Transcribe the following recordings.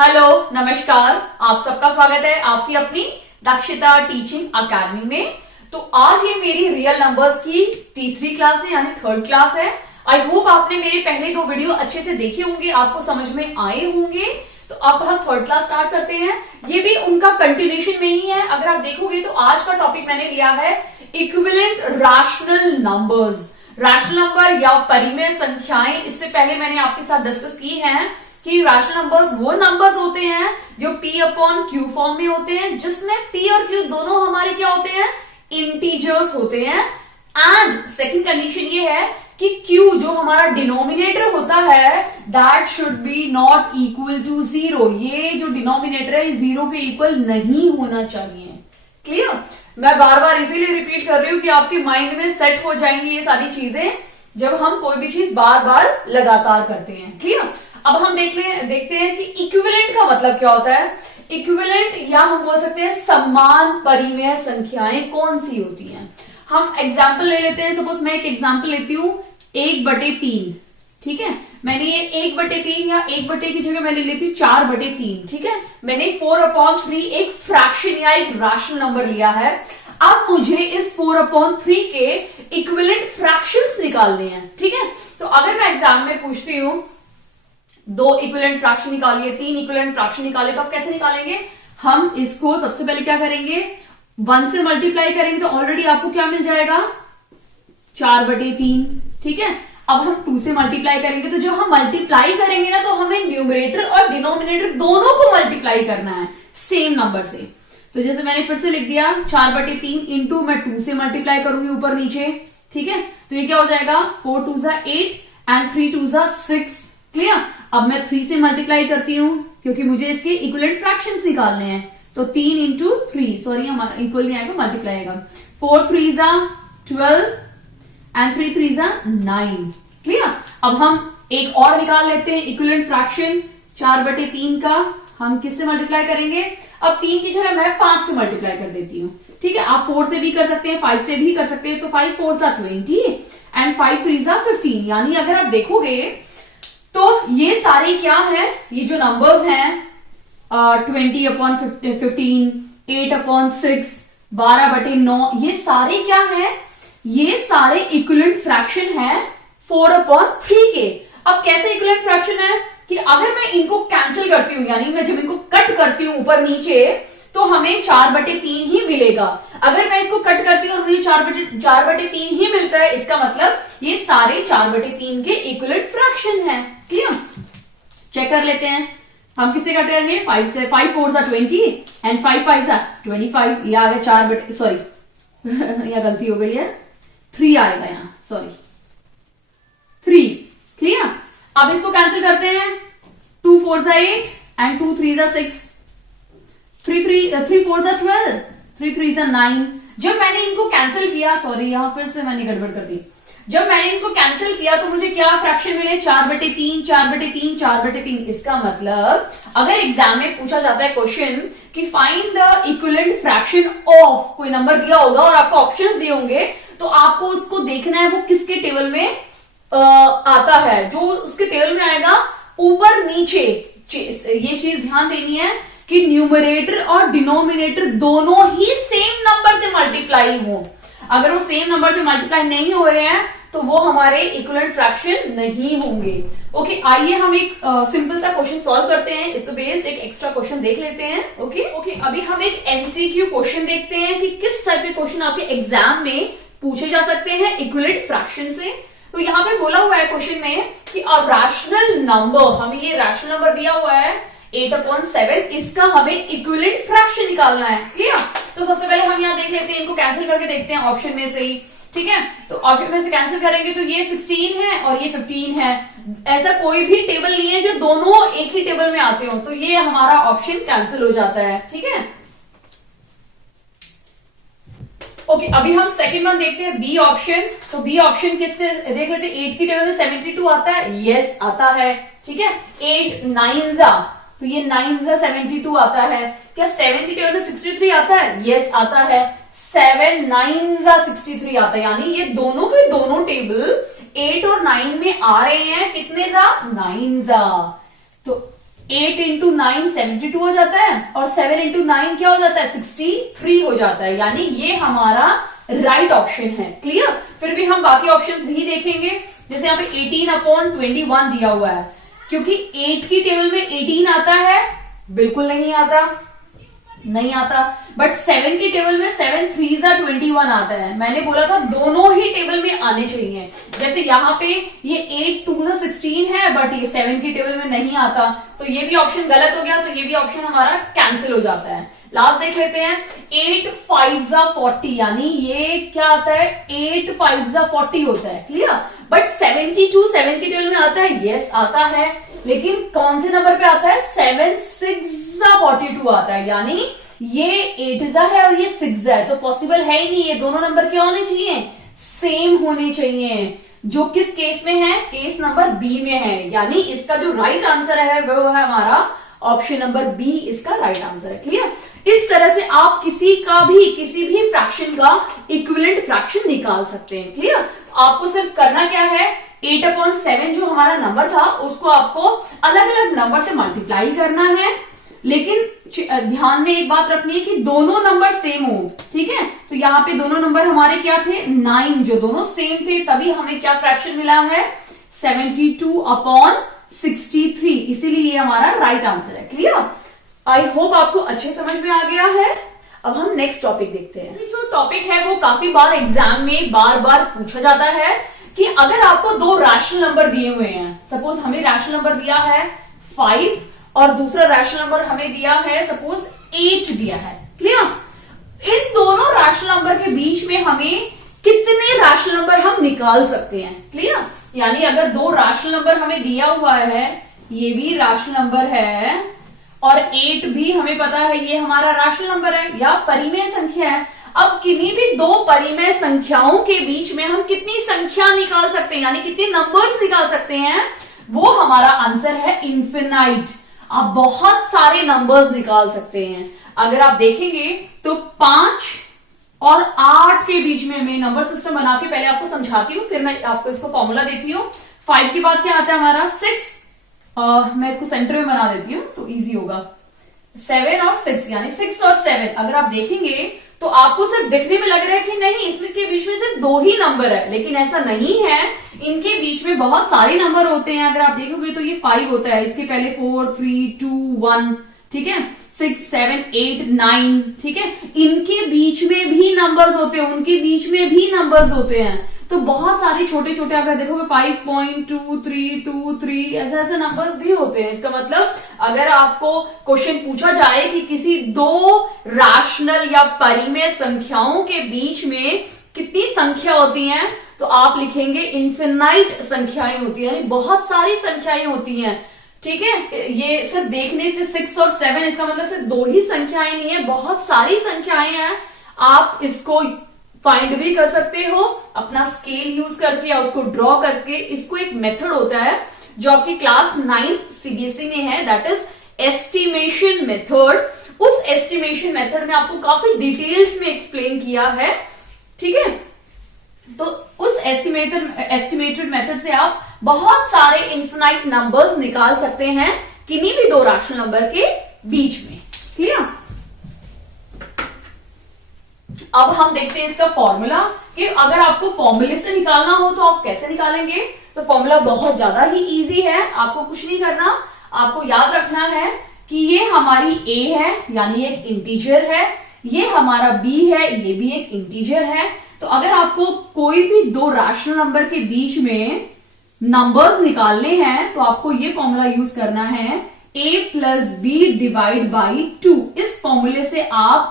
Hello, नमस्कार। आप सबका स्वागत है आपकी अपनी दक्षता टीचिंग अकेडमी में। तो आज ये मेरी रियल नंबर्स की तीसरी क्लास है, यानी थर्ड क्लास है। आई होप आपने मेरे पहले दो वीडियो अच्छे से देखे होंगे, आपको समझ में आए होंगे। तो अब हम थर्ड क्लास स्टार्ट करते हैं। ये भी उनका कंटिन्यूएशन में ही है। अगर आप देखोगे तो आज का टॉपिक मैंने लिया है equivalent rational numbers. Rational number या परिमेय संख्याएं, इससे पहले मैंने आपके साथ डिस्कस की हैं कि रैशनल नंबर्स वो नंबर्स होते हैं जो p अपॉन क्यू फॉर्म में होते हैं, जिसमें p और q दोनों हमारे क्या होते हैं, इंटीजर्स होते हैं। एंड सेकंड कंडीशन ये है कि q जो हमारा डिनोमिनेटर होता है that should be not equal to zero. ये जो डिनोमिनेटर है जीरो के इक्वल नहीं होना चाहिए। क्लियर? मैं बार बार इसीलिए रिपीट कर रही हूं कि आपके माइंड में सेट हो जाएंगी ये सारी चीजें जब हम कोई भी चीज बार बार लगातार करते हैं। क्लियर? अब हम देखते हैं कि इक्विवेलेंट का मतलब क्या होता है। इक्विवेलेंट या हम बोल सकते हैं समान परिमेय संख्याएं कौन सी होती हैं। हम एग्जाम्पल ले लेते हैं। सपोज मैं एक एग्जाम्पल लेती हूं 1/3। ठीक है, मैंने ये 1/3 या 1 की जगह मैंने लेती हूँ 4/3। ठीक है, मैंने 4/3 एक फ्रैक्शन या एक रैशनल नंबर लिया है। अब मुझे इस 4/3 के इक्विवेलेंट फ्रैक्शंस निकालने हैं। ठीक है, तो अगर मैं एग्जाम में पूछती हूं 2 इक्विवेलेंट फ्रैक्शन निकालिए, 3 इक्विवेलेंट फ्रैक्शन निकालिए, तो आप कैसे निकालेंगे। हम इसको सबसे पहले क्या करेंगे, 1 से मल्टीप्लाई करेंगे तो ऑलरेडी आपको क्या मिल जाएगा 4/3। ठीक है, अब हम 2 से मल्टीप्लाई करेंगे तो जब हम मल्टीप्लाई करेंगे ना तो हमें न्यूमरेटर और डिनोमिनेटर दोनों को मल्टीप्लाई करना है सेम नंबर से। तो जैसे मैंने फिर से लिख दिया 4/3 इंटू मैं 2 से मल्टीप्लाई करूंगी ऊपर नीचे। ठीक है, तो ये क्या हो जाएगा 4 2 8 एंड 3 2 6। क्लियर? अब मैं 3 से मल्टीप्लाई करती हूं क्योंकि मुझे इसके इक्विवेलेंट फ्रैक्शंस निकालने हैं। तो 3 इंटू 3, सॉरी हमारा इक्वल नहीं आएगा, मल्टीप्लाई आएगा। 4 3 12 एंड 3 3 9। क्लियर? अब हम एक और निकाल लेते हैं इक्विवेलेंट फ्रैक्शन 4/3 का। हम किससे मल्टीप्लाई करेंगे, अब 3 की जगह मैं 5 से मल्टीप्लाई कर देती हूँ। ठीक है, आप 4 से भी कर सकते हैं, 5 से भी कर सकते हैं। तो 5 4 20 एंड 5 3 15। यानी अगर आप देखोगे तो ये सारे क्या है, ये जो नंबर्स हैं 20/15, 8/6, 12/9, ये सारे क्या है, ये सारे इक्विवेलेंट फ्रैक्शन है 4/3 के। अब कैसे इक्विवेलेंट फ्रैक्शन है कि अगर मैं इनको कैंसिल करती हूं, यानी मैं जब इनको कट करती हूं ऊपर नीचे, तो हमें 4/3 ही मिलेगा। अगर मैं इसको कट करती हूं और मुझे 4/3 ही मिलता है, इसका मतलब ये सारे 4/3 के इक्विवेलेंट फ्रैक्शन है। क्लियर? चेक कर लेते हैं हम किससे कट करेंगे, 5 से। 5 4 20 एंड 5 5 25। ये आ गया 4 सॉरी यहां गलती हो गई है, 3 आएगा यहाँ, सॉरी 3। क्लियर? अब इसको कैंसिल करते हैं। 2 4 8 एंड 2 3 6, 3 4 12, 3 3 9। जब मैंने इनको कैंसिल किया, सॉरी यहां फिर से मैंने गड़बड़ कर दी। जब मैंने इनको कैंसिल किया तो मुझे क्या फ्रैक्शन मिले, 4/3 4/3 4/3। इसका मतलब अगर एग्जाम में पूछा जाता है क्वेश्चन कि find the equivalent fraction of, कोई नंबर दिया होगा और आपको ऑप्शंस दिए होंगे, तो आपको उसको देखना है वो किसके टेबल में आता है। जो उसके टेबल में आएगा ऊपर नीचे, ये चीज ध्यान देनी है कि न्यूमरेटर और डिनोमिनेटर दोनों ही सेम नंबर से मल्टीप्लाई हो। अगर वो सेम नंबर से मल्टीप्लाई नहीं हो रहे हैं तो वो हमारे इक्विवेलेंट फ्रैक्शन नहीं होंगे। ओके, आइए हम एक सिंपल सा क्वेश्चन सॉल्व करते हैं। इस बेस्ड एक एक्स्ट्रा क्वेश्चन देख लेते हैं। ओके, अभी हम एक एमसीक्यू क्वेश्चन देखते हैं कि किस टाइप के क्वेश्चन आपके एग्जाम में पूछे जा सकते हैं इक्विवेलेंट फ्रैक्शन से। तो यहाँ पे बोला हुआ है क्वेश्चन में कि अ रैशनल नंबर, हमें ये रैशनल नंबर दिया हुआ है 8/7, इसका हमें इक्विवेलेंट फ्रैक्शन निकालना है। क्लियर? तो सबसे पहले हम यहाँ देख लेते हैं, इनको कैंसिल करके देखते हैं ऑप्शन में से ही। ठीक है, तो ऑप्शन में से कैंसिल करेंगे तो ये 16 है और ये 15 है। ऐसा कोई भी टेबल नहीं है जो दोनों एक ही टेबल में आते हो, तो ये हमारा ऑप्शन कैंसिल हो जाता है। ठीक है, ओके, अभी हम सेकंड वन देखते हैं, बी ऑप्शन। तो बी ऑप्शन किसके देख लेते हैं, 8 की टेबल में 72 आता है, यस आता है। ठीक है, 8 9 तो ये 9 72 आता है। क्या 7 की टेबल में 63 आता है, यस आता है। 7 9 63 आता है, यानी ये दोनों के दोनों टेबल 8 और 9 में आ रहे हैं। कितने 9 तो 8 इंटू 9 72 हो जाता है और 7 इंटू 9 क्या हो जाता है 63 हो जाता है, यानी ये हमारा राइट ऑप्शन है। क्लियर? फिर भी हम बाकी ऑप्शंस भी देखेंगे, जैसे यहाँ पे 18/21 दिया हुआ है, क्योंकि 8 की टेबल में 18 आता है, बिल्कुल नहीं आता, नहीं आता, बट 7 की टेबल में 7 3 21 आता है। मैंने बोला था दोनों ही टेबल में आने चाहिए, जैसे यहाँ पे ये 8 2 16 है, बट ये 7 की टेबल में नहीं आता, तो ये भी ऑप्शन गलत हो गया, तो ये भी ऑप्शन हमारा कैंसिल हो जाता है। लास्ट देख लेते हैं, 8 5 40, यानी ये क्या आता है 8 5 40 होता है। क्लियर? बट 72 7 की टेबल में आता है, यस आता है, लेकिन कौन से नंबर पे आता है 7 6 42 आता है, यानी ये 8 है और ये 6 है, तो पॉसिबल है ही नहीं, ये दोनों नंबर क्या होने चाहिए सेम होने चाहिए, जो किस केस में है केस नंबर बी में है, यानी इसका जो राइट आंसर है वो है हमारा ऑप्शन नंबर बी, इसका राइट आंसर है। क्लियर? इस तरह से आप किसी भी फ्रैक्शन का इक्विवेलेंट फ्रैक्शन निकाल सकते हैं। क्लियर? आपको सिर्फ करना क्या है, 8/7 जो हमारा नंबर था उसको आपको अलग अलग नंबर से मल्टीप्लाई करना है, लेकिन ध्यान में एक बात रखनी है कि दोनों नंबर सेम हो। ठीक है? तो यहाँ पे दोनों नंबर हमारे क्या थे 9, जो दोनों सेम थे, तभी हमें क्या फ्रैक्शन मिला है 72/63, इसीलिए ये हमारा राइट आंसर है। क्लियर? आई होप आपको अच्छे समझ में आ गया है। अब हम नेक्स्ट टॉपिक देखते हैं। जो टॉपिक है वो काफी बार एग्जाम में बार बार पूछा जाता है कि अगर आपको दो रैशनल नंबर दिए हुए हैं, सपोज हमें रैशनल नंबर दिया है 5 और दूसरा रैशनल नंबर हमें दिया है सपोज 8 दिया है। क्लियर? इन दोनों रैशनल नंबर के बीच में हमें कितने रैशनल नंबर हम निकाल सकते हैं। क्लियर? यानी अगर दो रैशनल नंबर हमें दिया हुआ है, ये भी रैशनल नंबर है और 8 भी हमें पता है ये हमारा रैशनल नंबर है या परिमेय संख्या है, अब किन्हीं भी दो परिमेय संख्याओं के बीच में हम कितनी संख्या निकाल सकते हैं, यानी कितने नंबर्स निकाल सकते हैं, वो हमारा आंसर है इन्फिनाइट। आप बहुत सारे नंबर्स निकाल सकते हैं। अगर आप देखेंगे तो 5 और 8 के बीच में हमें नंबर सिस्टम बना के पहले आपको समझाती हूं, फिर मैं आपको इसको फॉर्मूला देती हूं। 5 के बाद क्या आता है हमारा 6, मैं इसको सेंटर में बना देती हूं तो इजी होगा। 7 और 6 यानी 6 और 7 अगर आप देखेंगे तो आपको सिर्फ दिखने में लग रहा है कि नहीं इसमें के बीच में सिर्फ दो ही नंबर है, लेकिन ऐसा नहीं है, इनके बीच में बहुत सारे नंबर होते हैं। अगर आप देखोगे तो ये 5 होता है, इसके पहले 4 3 2 1, ठीक है, 6 7 8 9, ठीक है, इनके बीच में भी नंबर्स होते हैं, उनके बीच में भी नंबर्स होते हैं, तो बहुत सारे छोटे छोटे अगर देखोगे 5.2323 ऐसे ऐसे नंबर्स भी होते हैं। इसका मतलब अगर आपको क्वेश्चन पूछा जाए कि किसी दो रैशनल या परिमेय संख्याओं के बीच में कितनी संख्या होती हैं, तो आप लिखेंगे इन्फिनाइट संख्याएं होती है, बहुत सारी संख्याएं होती हैं। ठीक है, ये सिर्फ देखने से 6 और 7 इसका मतलब सिर्फ दो ही संख्याएं नहीं है, बहुत सारी संख्याएं हैं। आप इसको फाइंड भी कर सकते हो अपना स्केल यूज करके या उसको ड्रॉ करके। इसको एक मेथड होता है जो आपकी क्लास 9th सीबीएसई में है, दैट इज एस्टिमेशन मेथड। उस एस्टिमेशन मेथड में आपको काफी डिटेल्स में एक्सप्लेन किया है। ठीक है, तो उस एस्टिमेटेड मेथड से आप बहुत सारे इन्फिनाइट नंबर्स निकाल सकते हैं किन्हीं भी दो रैशनल नंबर के बीच में। क्लियर? अब हम देखते हैं इसका फॉर्मूला कि अगर आपको फॉर्मूले से निकालना हो तो आप कैसे निकालेंगे। तो फॉर्मूला बहुत ज्यादा ही इजी है, आपको कुछ नहीं करना, आपको याद रखना है कि ये हमारी a है यानी एक इंटीजर है, ये हमारा b है ये भी एक इंटीजर है। तो अगर आपको कोई भी दो रैशनल नंबर के बीच में नंबर्स निकालने हैं तो आपको ये फॉर्मूला यूज करना है a plus b divide by 2। इस फॉर्मूले से आप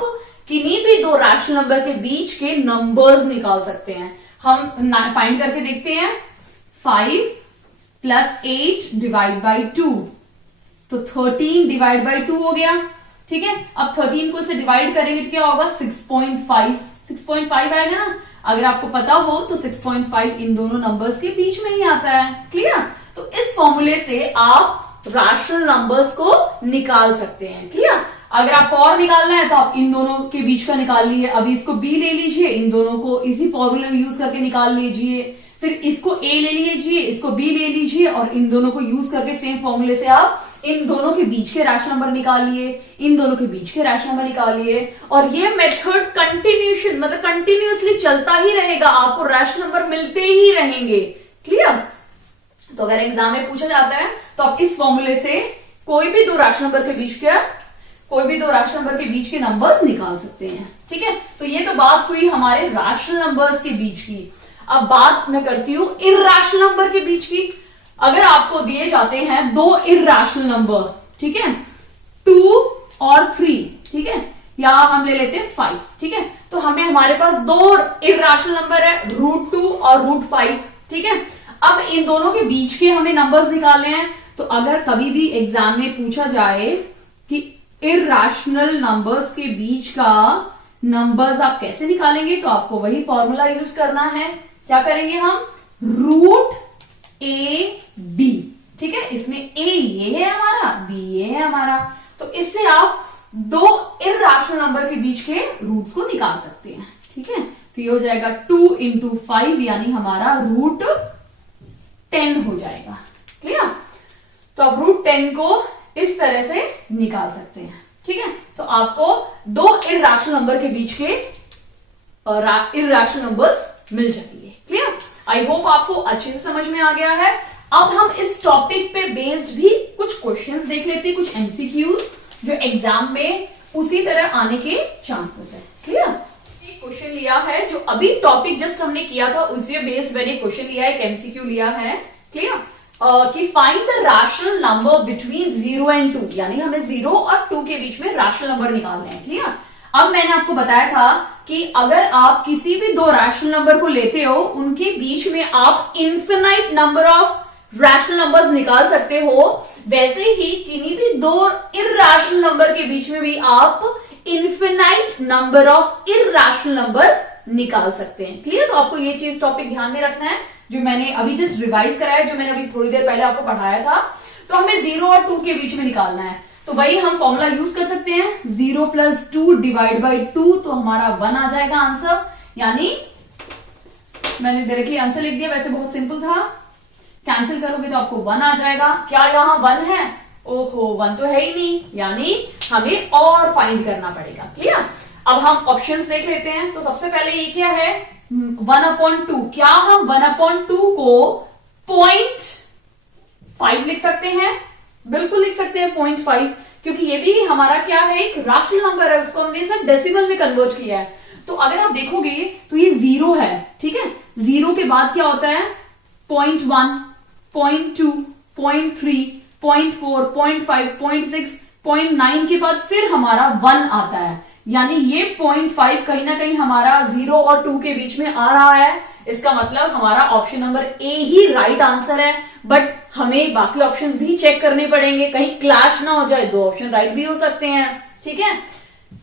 किन्हीं भी दो रैशनल नंबर के बीच के नंबर्स निकाल सकते हैं। हम फाइंड करके देखते हैं, 5 प्लस 8 डिवाइड बाई 2, तो 13 डिवाइड बाई 2 हो गया। ठीक है, अब 13 को इसे डिवाइड करेंगे तो क्या होगा 6.5 आएगा ना। अगर आपको पता हो तो 6.5 इन दोनों नंबर्स के बीच में ही आता है। क्लियर? तो इस फॉर्मूले से आप रैशनल नंबर्स को निकाल सकते हैं। क्लियर? अगर आपको और निकालना है तो आप इन दोनों के बीच का निकाल लीजिए। अभी इसको b ले लीजिए, इन दोनों को इसी फॉर्मूले में यूज करके निकाल लीजिए, फिर इसको a ले लीजिए, इसको b ले लीजिए और इन दोनों को यूज करके सेम फॉर्मूले से आप इन दोनों के बीच के रैशनल नंबर निकालिए, इन दोनों के बीच के रैशनल नंबर निकालिए, और ये मेथड कंटिन्यूशन मतलब कंटिन्यूअसली चलता ही रहेगा, आपको रैशनल नंबर मिलते ही रहेंगे। क्लियर? तो अगर एग्जाम में पूछा जाता है तो आप इस फॉर्मूले से कोई भी दो रैशनल नंबर के बीच के नंबर्स निकाल सकते हैं। ठीक है, तो ये तो बात हुई हमारे रैशनल नंबर्स के बीच की। अब बात मैं करती हूं इर्रेशनल नंबर के बीच की। अगर आपको दिए जाते हैं दो इर्रेशनल नंबर, ठीक है, 2 और 3, ठीक है, या हम ले लेते हैं 5, ठीक है, तो हमारे पास दो इर्रेशनल नंबर है, √2 और √5, ठीक है। अब इन दोनों के बीच के हमें नंबर्स निकालने हैं। तो अगर कभी भी एग्जाम में पूछा जाए कि इर्रेशनल नंबर्स के बीच का नंबर्स आप कैसे निकालेंगे, तो आपको वही फॉर्मूला यूज करना है। क्या करेंगे हम? √AB, ठीक है, इसमें A ये है हमारा, B ये है हमारा, तो इससे आप दो इर्रेशनल नंबर के बीच के रूट्स को निकाल सकते हैं। ठीक है, तो ये हो जाएगा 2 × 5 यानी हमारा √10 हो जाएगा। क्लियर? तो आप √10 को इस तरह से निकाल सकते हैं। ठीक है, तो आपको दो इर्रेशनल नंबर के बीच के इर्रेशनल नंबर्स मिल जाएंगे। क्लियर? आई होप आपको अच्छे से समझ में आ गया है। अब हम इस टॉपिक पे बेस्ड भी कुछ क्वेश्चंस देख लेते हैं, कुछ एमसीक्यूज जो एग्जाम में उसी तरह आने के चांसेस है। क्लियर? एक क्वेश्चन लिया है जो अभी टॉपिक जस्ट हमने किया था उसी बेस्ड मैंने क्वेश्चन लिया है, एक एमसीक्यू लिया है। क्लियर? कि find the rational number between 0 and 2, यानी हमें 0 और 2 के बीच में रैशनल नंबर निकालने हैं। क्लियर? अब मैंने आपको बताया था कि अगर आप किसी भी दो रैशनल नंबर को लेते हो, उनके बीच में आप infinite number of rational numbers निकाल सकते हो, वैसे ही किन्हीं भी दो इर्रेशनल नंबर के बीच में भी आप infinite number of irrational number निकाल सकते हैं। क्लियर? तो आपको ये चीज टॉपिक ध्यान में रखना है जो मैंने अभी जस्ट रिवाइज कराया, जो मैंने अभी थोड़ी देर पहले आपको पढ़ाया था। तो हमें 0 और 2 के बीच में निकालना है, तो वही हम फॉर्मूला यूज कर सकते हैं, 0 + 2 / 2, तो हमारा 1 आ जाएगा आंसर। यानी मैंने डायरेक्टली आंसर लिख दिया, वैसे बहुत सिंपल था, कैंसिल करोगे तो आपको 1 आ जाएगा। क्या यहाँ 1 है? ओहो, 1 तो है ही नहीं, यानी हमें और फाइंड करना पड़ेगा। क्लियर? अब हम ऑप्शंस देख लेते हैं। तो सबसे पहले ये क्या है? 1/2। क्या हम 1/2 को 0.5 लिख सकते हैं? बिल्कुल लिख सकते हैं 0.5, क्योंकि ये भी हमारा क्या है? एक रैशनल नंबर है, उसको हमने सब डेसिमल में कन्वर्ट किया है। तो अगर आप देखोगे तो ये 0 है, ठीक है, 0 के बाद क्या होता है? 0.1, 0.2, 0.3, 0.4, 0.5, 0.6, 0.9 के बाद फिर हमारा 1 आता है, यानी ये 0.5 कहीं ना कहीं हमारा 0 और 2 के बीच में आ रहा है। इसका मतलब हमारा option number A he right answer है, बट हमें बाकी ऑप्शंस भी चेक करने पड़ेंगे, कहीं क्लैश ना हो जाए, दो ऑप्शन राइट भी हो सकते हैं। ठीक है,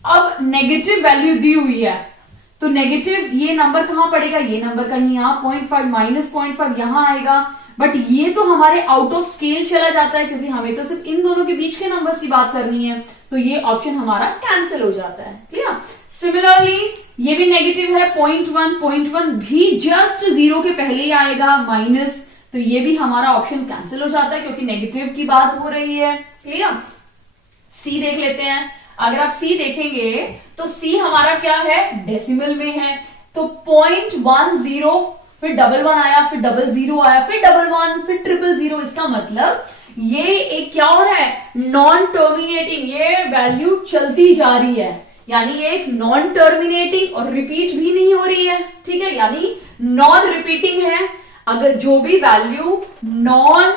अब नेगेटिव वैल्यू दी हुई है, तो नेगेटिव ये नंबर कहां पड़ेगा? ये नंबर कहीं यहां 0.5 - 0.5 यहां आएगा, बट ये तो हमारे आउट ऑफ स्केल चला जाता है, क्योंकि हमें तो सिर्फ इन दोनों के बीच के नंबर्स की बात करनी है, तो ये ऑप्शन हमारा कैंसिल हो जाता है। क्लियर? सिमिलरली ये भी नेगेटिव है, 0.1 भी जस्ट 0 के पहले ही आएगा, माइनस, तो ये भी हमारा ऑप्शन कैंसिल हो जाता है क्योंकि नेगेटिव की बात हो रही है। क्लियर? सी देख लेते हैं। अगर आप सी देखेंगे तो सी हमारा क्या है? डेसिमल में है, तो 0.10, फिर 11 आया, फिर 00 आया, फिर 11, फिर 000। इसका मतलब ये एक क्या हो रहा है? नॉन टर्मिनेटिंग, ये वैल्यू चलती जा रही है, यानी ये एक नॉन टर्मिनेटिंग और रिपीट भी नहीं हो रही है। ठीक है, यानी नॉन रिपीटिंग है। अगर जो भी value non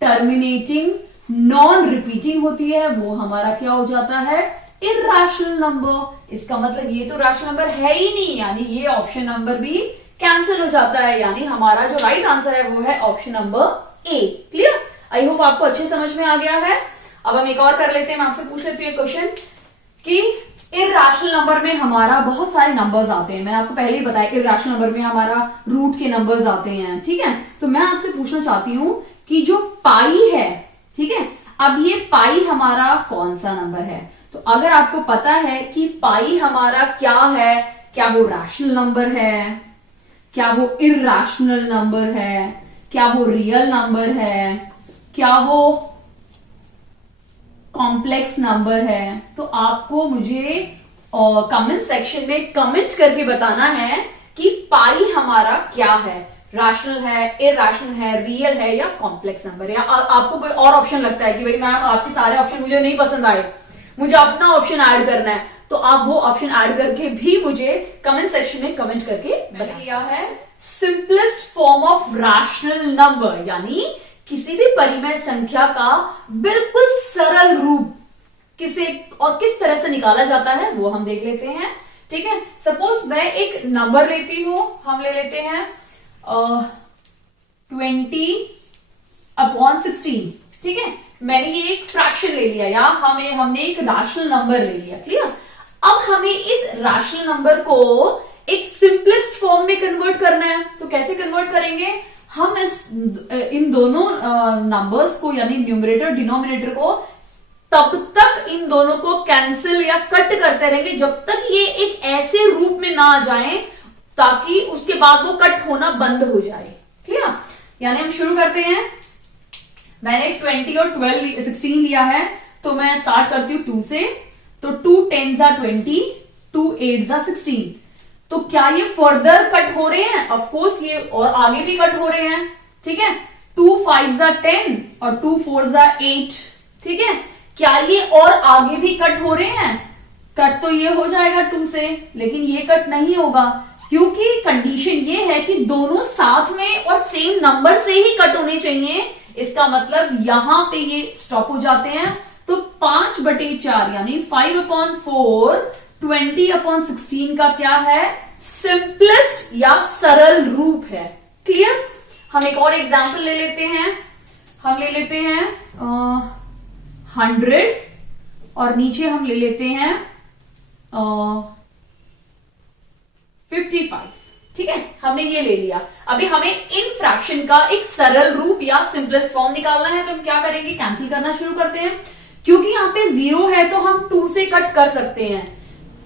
terminating, non repeating होती है, वो हमारा क्या हो जाता है? Irrational number. इसका मतलब ये तो रैशनल नंबर है ही नहीं, यानी ये ऑप्शन नंबर भी कैंसिल हो जाता है, यानी हमारा जो राइट आंसर है वो है option number A. Clear? I hope आपको अच्छे समझ में आ गया है। अब हम एक और कर लेते हैं, मैं आपसे पूछ लेती हूँ एक क्वेश्चन कि इर्रेशनल नंबर में हमारा बहुत सारे नंबर्स आते हैं। मैंने आपको पहले ही बताया इर्रेशनल नंबर में हमारा रूट के नंबर्स आते हैं। ठीक है, तो मैं आपसे पूछना चाहती हूं कि जो पाई है, ठीक है, अब ये पाई हमारा कौन सा नंबर है? तो अगर आपको पता है कि पाई हमारा क्या है, क्या वो रैशनल नंबर है, क्या वो इर्रेशनल नंबर है, क्या वो रियल नंबर है, क्या वो कॉम्प्लेक्स नंबर है, तो आपको मुझे कमेंट सेक्शन में कमेंट करके बताना है कि पाई हमारा क्या है, रैशनल है, इरैशनल है, रियल है या कॉम्प्लेक्स नंबर है। या आपको कोई और ऑप्शन लगता है कि भाई मैम आपके सारे ऑप्शन मुझे नहीं पसंद आए, मुझे अपना ऑप्शन ऐड करना है, तो आप वो ऑप्शन ऐड करके भी मुझे कमेंट सेक्शन में कमेंट करके बताइए। है simplest form of rational number, यानी किसी भी परिमेय संख्या का बिल्कुल सरल रूप किसे और किस तरह से निकाला जाता है वो हम देख लेते हैं। ठीक है, सपोज मैं एक नंबर लेती हूं, हम ले लेते हैं 20/16। ठीक है, मैंने ये एक फ्रैक्शन ले लिया या हमने एक रैशनल नंबर ले लिया। क्लियर, अब हमें इस रैशनल नंबर को एक सिंपलेस्ट फॉर्म में कन्वर्ट करना है, तो कैसे कन्वर्ट करेंगे? हम इन दोनों नंबर्स को यानी न्यूमरेटर डिनोमिनेटर को तब तक इन दोनों को कैंसिल या कट करते रहेंगे जब तक ये एक ऐसे रूप में ना आ जाए ताकि उसके बाद वो कट होना बंद हो जाए। ठीक है, यानी हम शुरू करते हैं। मैंने 20 और 16 लिया है, तो मैं स्टार्ट करती हूं 2 से। तो 2 10s are 20, 2 8s are 16। तो क्या ये फर्दर कट हो रहे हैं? ऑफ कोर्स ये और आगे भी कट हो रहे हैं। ठीक है, 2 5s are 10 और 2 4s are 8। ठीक है, क्या ये और आगे भी कट हो रहे हैं? कट तो ये हो जाएगा 2 से, लेकिन ये कट नहीं होगा क्योंकि कंडीशन ये है कि दोनों साथ में और सेम नंबर से ही कट होने चाहिए। इसका मतलब यहां पे ये स्टॉप हो जाते हैं। तो 5/4 यानी 5/4 20/16 का क्या है? सिंपलेस्ट या सरल रूप है। क्लियर, हम एक और एग्जांपल ले लेते हैं। हम ले लेते हैं 100 और नीचे हम ले लेते हैं 55। ठीक है, हमने ये ले लिया। अभी हमें इन फ्रैक्शन का एक सरल रूप या सिंपलेस्ट फॉर्म निकालना है, तो हम क्या करेंगे? कैंसिल करना शुरू करते हैं। क्योंकि यहाँ पे 0 है तो हम 2 से कट कर सकते हैं,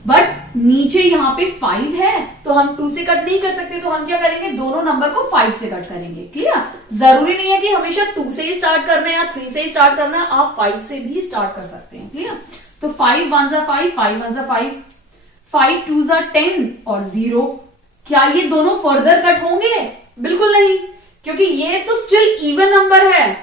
बट नीचे यहाँ पे 5 है तो हम 2 से कट नहीं कर सकते। तो हम क्या करेंगे? दोनों नंबर को 5 से कट करेंगे। क्लियर, जरूरी नहीं है कि हमेशा 2 से ही स्टार्ट करना है या 3 से ही स्टार्ट करना है, आप 5 से भी स्टार्ट कर सकते हैं। क्लियर, तो 5 1s are 5, 5 1s are 5, 5 2s are 10 और 0। क्या ये दोनों फर्दर कट होंगे? बिल्कुल नहीं, क्योंकि ये तो स्टिल इवन नंबर है।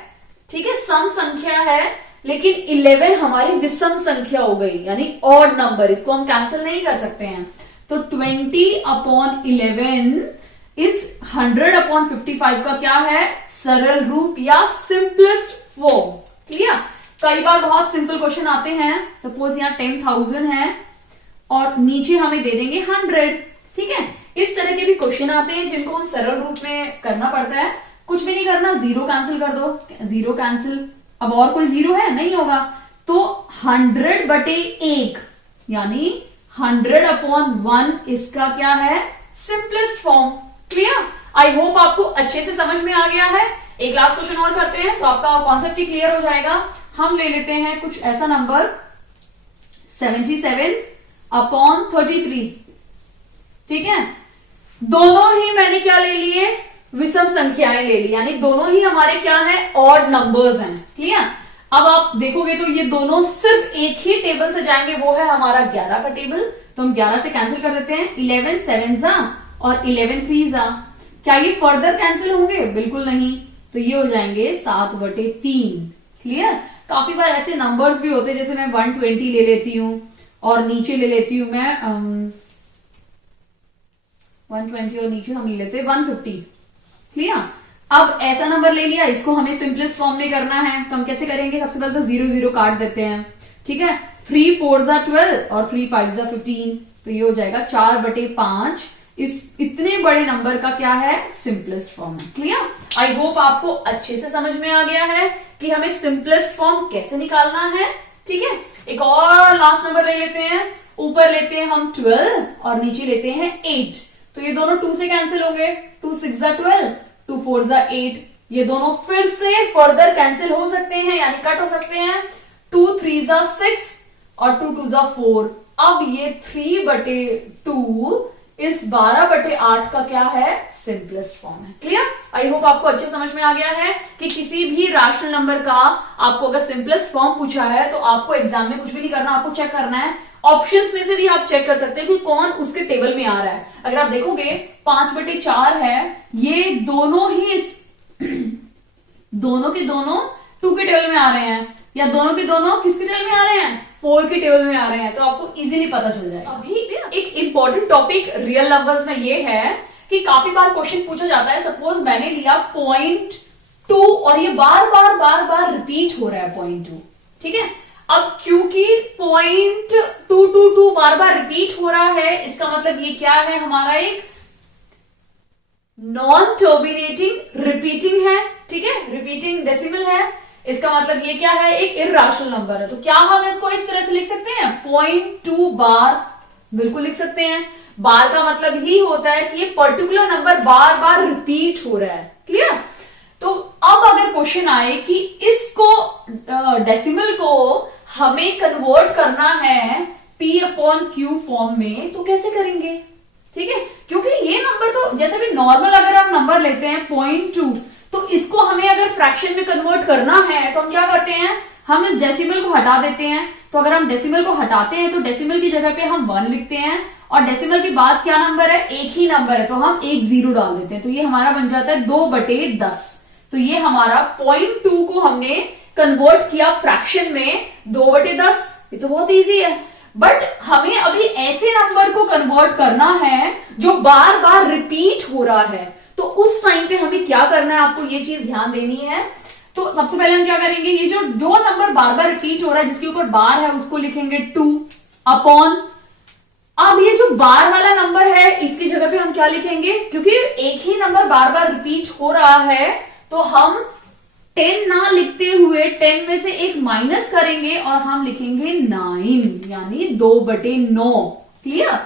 ठीक है, सम संख्या है, लेकिन 11 हमारी विषम संख्या हो गई यानी ऑड नंबर, इसको हम कैंसिल नहीं कर सकते हैं। तो 20/11 इस 100/55 का क्या है? सरल रूप या सिंपलेस्ट फॉर्म। क्लियर, कई बार बहुत सिंपल क्वेश्चन आते हैं। सपोज यहाँ 10,000 है और नीचे हमें दे देंगे 100। ठीक है, इस तरह के भी क्वेश्चन आते हैं जिनको हम सरल रूप में करना पड़ता है। कुछ भी नहीं करना, 0 कैंसिल कर दो, 0 कैंसिल। अब और कोई 0 है? नहीं होगा। तो 100/1 यानी 100/1 इसका क्या है? Simplest form. Clear, I hope आपको अच्छे से समझ में आ गया है। एक लास्ट क्वेश्चन और करते हैं तो आपका कॉन्सेप्ट ही क्लियर हो जाएगा। हम ले लेते हैं कुछ ऐसा नंबर 77/33। ठीक है, दोनों ही मैंने क्या ले लिए? विषम संख्याएं ले ली, यानी दोनों ही हमारे क्या है? ऑड नंबर्स हैं। क्लियर, अब आप देखोगे तो ये दोनों सिर्फ एक ही टेबल से जाएंगे, वो है हमारा 11 का टेबल। तो हम 11 से कैंसिल कर देते हैं। 11 7s और 11 3s। क्या ये फर्दर कैंसिल होंगे? बिल्कुल नहीं, तो ये हो जाएंगे 7/3। क्लियर, काफी बार ऐसे नंबर्स भी होते हैं, जैसे मैं 120 ले लेती हूं और नीचे ले लेती हूं मैं 120 और नीचे हम ले लेते हैं 150। क्लियर, अब ऐसा नंबर ले लिया, इसको हमें सिंपलेस्ट फॉर्म में करना है, तो हम कैसे करेंगे? सबसे पहले तो 0 0 काट देते हैं। ठीक है, 3 4s are 12 और 3 5s are 15। तो ये हो जाएगा 4/5। इस इतने बड़े नंबर का क्या है? सिंपलेस्ट फॉर्म है। क्लियर, आई होप आपको अच्छे से समझ में आ गया है कि हमें सिंपलेस्ट फॉर्म कैसे निकालना है। ठीक है, एक और लास्ट नंबर ले लेते हैं। ऊपर लेते हैं हम 12 और नीचे लेते हैं 8। तो ये दोनों 2 से कैंसिल होंगे। 2 6s are 12, 2 4s are 8। ये दोनों फिर से फर्दर कैंसिल हो सकते हैं यानी कट हो सकते हैं। 2 3s are 6 और 2 2s are 4। अब ये 3/2 इस 12/8 का क्या है? सिंपलेस्ट फॉर्म है। क्लियर? आई होप आपको अच्छे समझ में आ गया है कि किसी भी रैशनल नंबर का आपको अगर सिंपलेस्ट फॉर्म पूछा है तो आपको एग्जाम में कुछ भी नहीं करना, आपको चेक करना है ऑप्शंस में से भी आप चेक कर सकते हैं कि कौन उसके टेबल में आ रहा है। अगर आप देखोगे 5/4 है, ये दोनों ही दोनों के दोनों 2 के टेबल में आ रहे हैं, या दोनों के दोनों किसके टेबल में आ रहे हैं, 4 के टेबल में आ रहे हैं, तो आपको इजीली पता चल जाएगा। अभी एक इंपॉर्टेंट टॉपिक रियल नंबर्स में ये है कि काफी बार क्वेश्चन पूछा जाता है, सपोज मैंने लिया 0.2 और ये बार बार रिपीट हो रहा है 0.2, ठीक है। अब क्योंकि 0.222 बार बार रिपीट हो रहा है, इसका मतलब ये क्या है, हमारा एक नॉन टर्मिनेटिंग रिपीटिंग है, ठीक है, रिपीटिंग डेसिमल है। इसका मतलब ये क्या है, एक इर्रेशनल नंबर है। तो क्या हम इसको इस तरह से लिख सकते हैं 0.2 बार, बिल्कुल लिख सकते हैं। बार का मतलब ही होता है कि ये पर्टिकुलर नंबर बार बार रिपीट हो रहा है। क्लियर? तो अब अगर क्वेश्चन आए कि इसको डेसिमल को हमें कन्वर्ट करना है P/Q फॉर्म में, तो कैसे करेंगे? ठीक है, क्योंकि ये नंबर तो जैसे भी नॉर्मल अगर हम नंबर लेते हैं 0.2, तो इसको हमें अगर फ्रैक्शन में कन्वर्ट करना है तो हम क्या करते हैं, हम इस डेसिमल को हटा देते हैं। तो अगर हम डेसिमल को हटाते हैं तो डेसिमल की जगह पे हम 1 लिखते हैं, और डेसिमल के बाद क्या नंबर है, एक ही नंबर है, तो हम एक 0 डाल देते हैं। तो ये हमारा बन जाता है 2/10। तो ये हमारा 0.2 को हमने कन्वर्ट किया फ्रैक्शन में 2/10। ये तो बहुत इजी है, बट हमें अभी ऐसे नंबर को कन्वर्ट करना है जो बार बार रिपीट हो रहा है। तो उस टाइम पे हमें क्या करना है, आपको ये चीज ध्यान देनी है। तो सबसे पहले हम क्या करेंगे, ये जो नंबर बार बार रिपीट हो रहा है जिसके ऊपर बार है उसको लिखेंगे 2 अपॉन, अब ये जो बार वाला नंबर है इसकी जगह पे हम क्या लिखेंगे, क्योंकि एक ही नंबर बार बार रिपीट हो रहा है तो हम 10 ना लिखते हुए 10 में से एक माइनस करेंगे और हम लिखेंगे 9, यानी 2/9। क्लियर?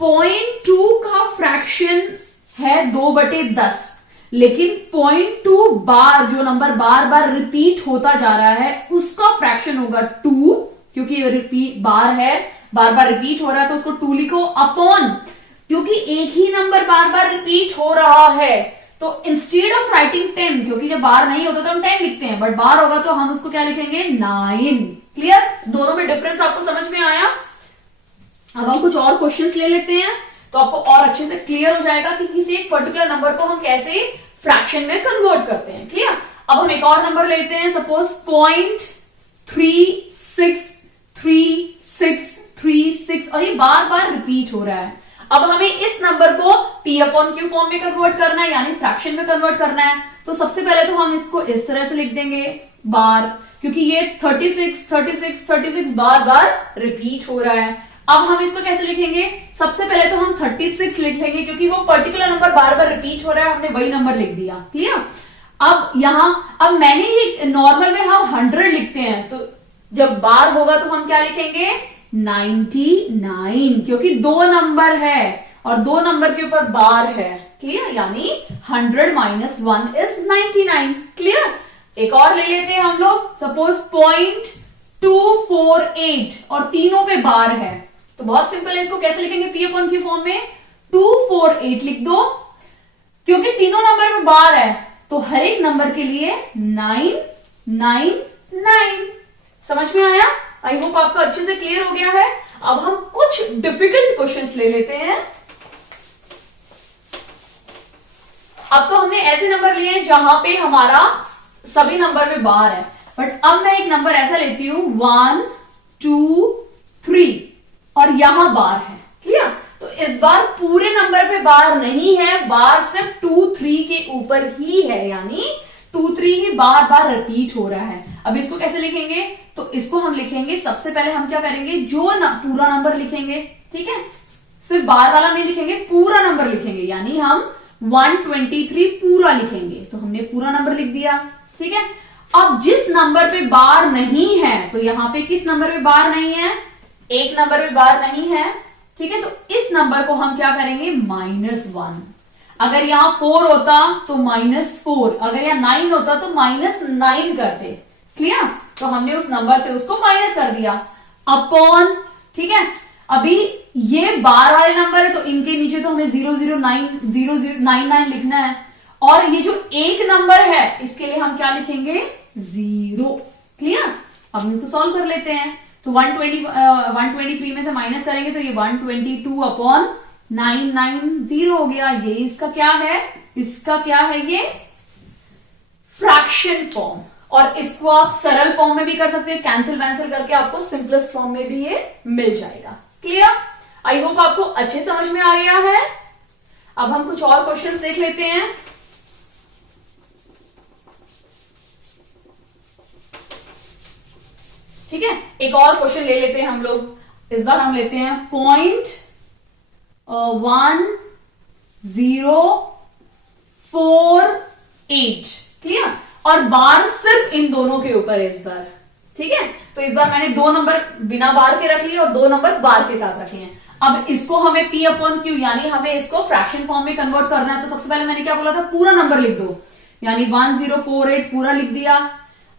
0.2 का फ्रैक्शन है 2/10, लेकिन 0.2 बार जो नंबर बार बार रिपीट होता जा रहा है उसका फ्रैक्शन होगा 2, क्योंकि रिपीट बार है, बार बार रिपीट हो रहा है तो उसको 2 लिखो अपॉन, क्योंकि एक ही नंबर बार बार रिपीट हो रहा है तो इंस्टेड ऑफ राइटिंग 10, क्योंकि जब बार नहीं होता तो हम 10 लिखते हैं, बट बार होगा तो हम उसको क्या लिखेंगे 9। क्लियर? दोनों में डिफरेंस आपको समझ में आया? अब हम कुछ और क्वेश्चंस ले लेते हैं तो आपको और अच्छे से क्लियर हो जाएगा कि किसी एक पर्टिकुलर नंबर को हम कैसे फ्रैक्शन में कन्वर्ट करते हैं। क्लियर? अब हम एक और नंबर लेते हैं, सपोज 0.363636 और ये बार बार रिपीट हो रहा है। अब हमें इस नंबर को P/Q फॉर्म में कन्वर्ट करना है, यानी फ्रैक्शन में कन्वर्ट करना है। तो सबसे पहले तो हम इसको इस तरह से लिख देंगे बार, क्योंकि ये 36 बार बार रिपीट हो रहा है। अब हम इसको कैसे लिखेंगे, सबसे पहले तो हम 36 लिख लेंगे, क्योंकि वो पर्टिकुलर नंबर बार बार रिपीट हो रहा है, हमने वही नंबर लिख दिया। क्लियर? अब मैंने ये नॉर्मल में हम 100 लिखते हैं, तो जब बार होगा तो हम क्या लिखेंगे 99, क्योंकि 2 नंबर है और 2 नंबर के ऊपर बार है। क्लियर? यानी 100 - 1 is 99। क्लियर? एक और ले लेते हैं हम लोग, सपोज 0.248 और तीनों पे बार है, तो बहुत सिंपल है, इसको कैसे लिखेंगे P/Q फॉर्म में, 248 लिख दो, क्योंकि तीनों नंबर में बार है तो हर एक नंबर के लिए 999। समझ में आया? आई होप आपको अच्छे से क्लियर हो गया है। अब हम कुछ डिफिकल्ट क्वेश्चंस ले लेते हैं। अब तो हमने ऐसे नंबर लिए हैं जहां पे हमारा सभी नंबर में बार है, बट अब मैं एक नंबर ऐसा लेती हूं 1 2 3 और यहां बार है। क्लियर? तो इस बार पूरे नंबर पे बार नहीं है, बार सिर्फ 2 3 के ऊपर ही है, यानी 2 3 ही बार बार रिपीट हो रहा है। अब इसको कैसे लिखेंगे, तो इसको हम लिखेंगे, सबसे पहले हम क्या करेंगे, पूरा नंबर लिखेंगे। ठीक है? सिर्फ बार वाला नहीं लिखेंगे, पूरा नंबर लिखेंगे, यानी हम 123 पूरा लिखेंगे। तो हमने पूरा नंबर लिख दिया। ठीक है? अब जिस नंबर पे बार नहीं है, तो यहां पे किस नंबर पे बार नहीं है, एक नंबर पे बार नहीं है। ठीक है? तो इस नंबर को हम क्या करेंगे -1। अगर यहां 4 होता तो -4, अगर यहां 9 होता तो -9 करते। क्लियर? तो हमने उस नंबर से उसको माइनस कर दिया अपॉन। ठीक है? अभी ये बार वाले नंबर है तो इनके नीचे तो हमें 009 लिखना है, और ये जो एक नंबर है इसके लिए हम क्या लिखेंगे 0। क्लियर? अब हम इसको सॉल्व कर लेते हैं। तो 123 में से माइनस करेंगे तो ये 122/990 हो गया। ये इसका क्या है, इसका क्या है, ये फ्रैक्शन फॉर्म। और इसको आप सरल फॉर्म में भी कर सकते हैं, कैंसिल वैंसिल करके आपको सिंपलेस्ट फॉर्म में भी ये मिल जाएगा। क्लियर? आई होप आपको अच्छे समझ में आ गया है। अब हम कुछ और क्वेश्चंस देख लेते हैं। ठीक है, एक और क्वेश्चन ले लेते हैं हम लोग। इस बार हम लेते हैं 0.1048। क्लियर? और बार सिर्फ इन दोनों के ऊपर है इस बार। ठीक है, तो इस बार मैंने 2 नंबर बिना बार के रख लिए और 2 नंबर बार के साथ रखे हैं। अब इसको हमें P/Q यानी हमें इसको फ्रैक्शन फॉर्म में कन्वर्ट करना है। तो सबसे पहले मैंने क्या बोला था, पूरा नंबर लिख दो, यानी 1048 पूरा लिख दिया।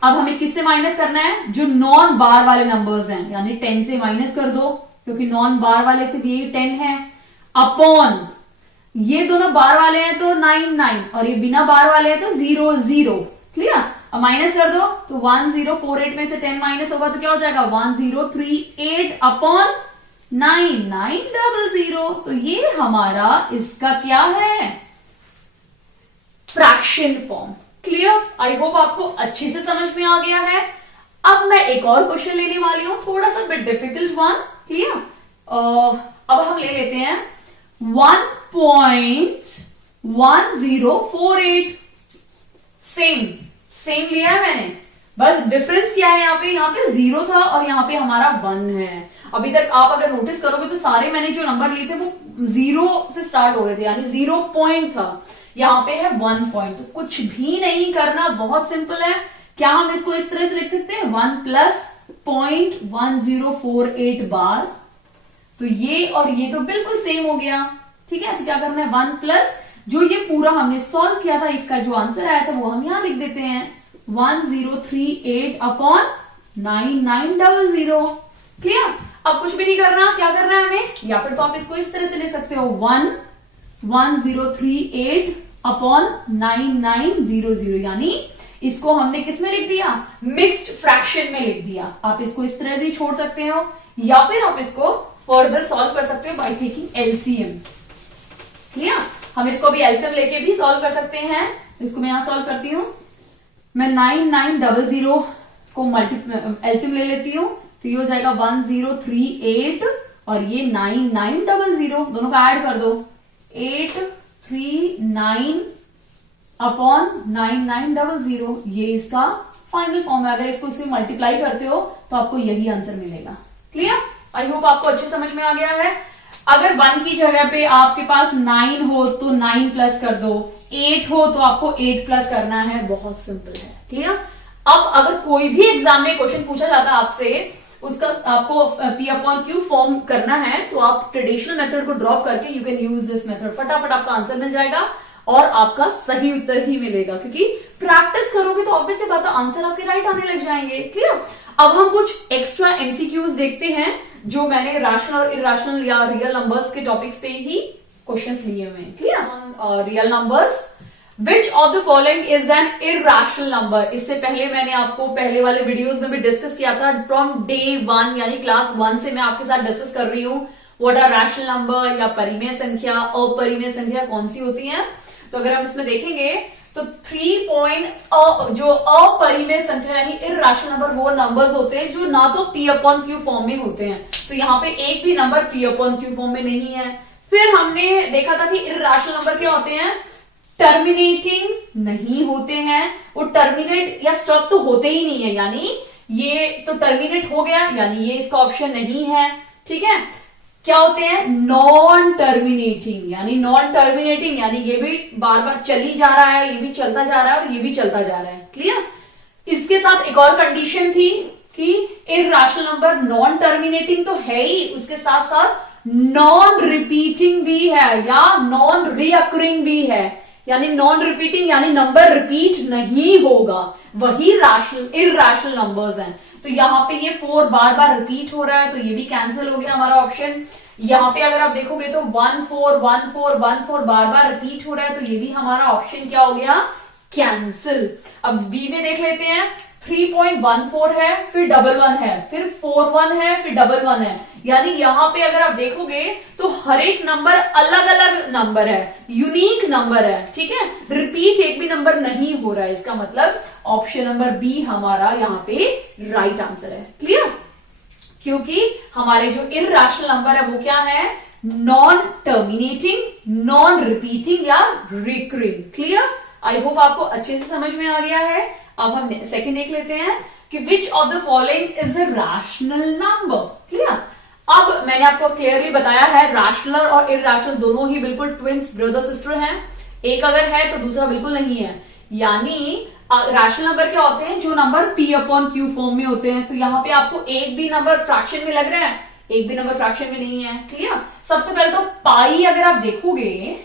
अब हमें किससे माइनस करना है, जो नॉन बार वाले नंबर्स हैं, यानी 10 से माइनस कर दो, क्योंकि नॉन बार वाले से भी 10 है, अपॉन ये दोनों बार वाले हैं तो 99 और ये बिना बार वाले हैं तो 00। क्लियर? अब माइनस कर दो तो 1048 में से 10 माइनस होगा तो क्या हो जाएगा 1038/9900। तो ये हमारा इसका क्या है, fraction form. Clear? I hope आपको अच्छे से समझ में आ गया है। अब मैं एक और क्वेश्चन लेने वाली हूं, थोड़ा सा बिट डिफिकल्ट वन। क्लियर? अब हम ले लेते हैं 1.1048। सेम लिया है मैंने, बस डिफरेंस क्या है, यहाँ पे 0 था और यहाँ पे हमारा 1 है। अभी तक आप अगर नोटिस करोगे तो सारे मैंने जो नंबर लिए थे वो 0 से स्टार्ट हो रहे थे, यानी 0 पॉइंट था। यहाँ पे है 1 पॉइंट। तो कुछ भी नहीं करना, बहुत सिंपल है। क्या हम इसको इस तरह से लिख सकते हैं, 1 प्लस 0.1048 बार। तो ये और ये तो बिल्कुल सेम हो गया। ठीक है, तो क्या करना है, 1 प्लस जो ये पूरा हमने सॉल्व किया था, इसका जो आंसर आया था वो हम यहां लिख देते हैं 1038/9900। क्लियर? अब कुछ भी नहीं करना, क्या करना है हमें, या फिर तो आप इसको इस तरह से लिख सकते हो 1038/9900, यानी इसको हमने किस में लिख दिया, मिक्स्ड फ्रैक्शन में लिख दिया। आप इसको इस तरह भी छोड़ सकते हो या फिर आप इसको फर्दर सॉल्व कर सकते हो बाय टेकिंग एलसीएम। क्लियर? हम इसको भी एलसीएम लेके भी सॉल्व कर सकते हैं। इसको मैं यहां सॉल्व करती हूं, मैं 9900 को एलसीएम ले लेती हूं, तो ये हो जाएगा 1038 और ये 9900, दोनों का ऐड कर दो, 839/9900। ये इसका फाइनल फॉर्म है। अगर इसको इससे मल्टीप्लाई करते हो तो आपको यही आंसर मिलेगा। क्लियर? आई होप आपको अच्छे समझ में आ गया है। अगर 1 की जगह पे आपके पास 9 हो तो 9 प्लस कर दो, 8 हो तो आपको 8 प्लस करना है, बहुत सिंपल है। क्लियर? अब अगर कोई भी एग्जाम में क्वेश्चन पूछा जाता है आपसे, उसका आपको P/Q फॉर्म करना है, तो आप ट्रेडिशनल मेथड को ड्रॉप करके you can use this method, फटाफट आपका आंसर मिल जाएगा और आपका सही उत्तर ही मिलेगा, क्योंकि प्रैक्टिस करोगे तो ऑब्वियस सी बात है आंसर आपके राइट आने लग जाएंगे। क्लियर? अब हम कुछ एक्स्ट्रा एमसीक्यूज देखते हैं, जो मैंने रैशनल और इरेशनल या रियल नंबर्स के टॉपिक्स पे ही क्वेश्चंस लिए हुए हैं। Clear? Real numbers, which of the following is an irrational number. इससे पहले मैंने आपको पहले वाले वीडियोस में भी डिस्कस किया था, फ्रॉम डे 1 यानी क्लास 1 से मैं आपके साथ डिस्कस कर रही हूं व्हाट आर रैशनल नंबर या परिमेय संख्या, अपरिमेय संख्या कौन सी होती है। तो अगर हम इसमें देखेंगे तो 3 जो अपरिमेय संख्या यानी इरेशनल नंबर वो नंबर्स होते हैं जो ना तो P/Q फॉर्म में होते हैं, तो यहाँ पे एक भी नंबर P/Q फॉर्म में नहीं है। फिर हमने देखा था कि इरेशनल नंबर क्या होते हैं, टर्मिनेटिंग नहीं होते हैं, वो टर्मिनेट या स्टॉप तो होते ही नहीं है, यानी ये तो टर्मिनेट हो गया, यानी ये इसका ऑप्शन नहीं है। ठीक है, क्या होते हैं, नॉन टर्मिनेटिंग, यानी नॉन टर्मिनेटिंग यानी ये भी बार बार चली जा रहा है, ये भी चलता जा रहा है और ये भी चलता जा रहा है। क्लियर? इसके साथ एक और कंडीशन थी कि इरेशनल नंबर नॉन टर्मिनेटिंग तो है ही, उसके साथ साथ नॉन रिपीटिंग भी है या नॉन रीअकरिंग भी है, यानी नॉन रिपीटिंग यानी नंबर रिपीट नहीं होगा, वही इरेशनल नंबर्स हैं। तो यहाँ पे ये 4 बार बार रिपीट हो रहा है, तो ये भी कैंसिल हो गया हमारा ऑप्शन। यहाँ पे अगर आप देखोगे तो 1 4 1 4 1 4 बार बार रिपीट हो रहा है, तो ये भी हमारा ऑप्शन क्या हो गया, कैंसिल। अब बी में देख लेते हैं, 3.14 है, फिर 11 है, फिर 41 है, फिर 11 है, यानी यहां पे अगर आप देखोगे तो हर एक नंबर अलग अलग नंबर है, यूनिक नंबर है, ठीक है, रिपीट एक भी नंबर नहीं हो रहा है। इसका मतलब ऑप्शन नंबर बी हमारा यहाँ पे राइट आंसर है। क्लियर? क्योंकि हमारे जो इररेशनल नंबर है वो क्या है, नॉन टर्मिनेटिंग, नॉन रिपीटिंग या रिकरिंग। क्लियर? आई होप आपको अच्छे से समझ में आ गया है। अब हम सेकंड देख लेते हैं कि which of the following is a rational number. Clear? अब मैंने आपको क्लियरली बताया है, रैशनल और इररेशनल दोनों ही बिल्कुल ट्विंस ब्रदर सिस्टर हैं। एक अगर है तो दूसरा बिल्कुल नहीं है। यानी रैशनल नंबर क्या होते हैं, जो number p upon Q form में होते हैं। तो यहाँ पे आपको एक भी नंबर फ्रैक्शन में लग रहा है, एक भी नंबर फ्रैक्शन में नहीं है। क्लियर? सबसे पहले तो पाई अगर आप देखोगे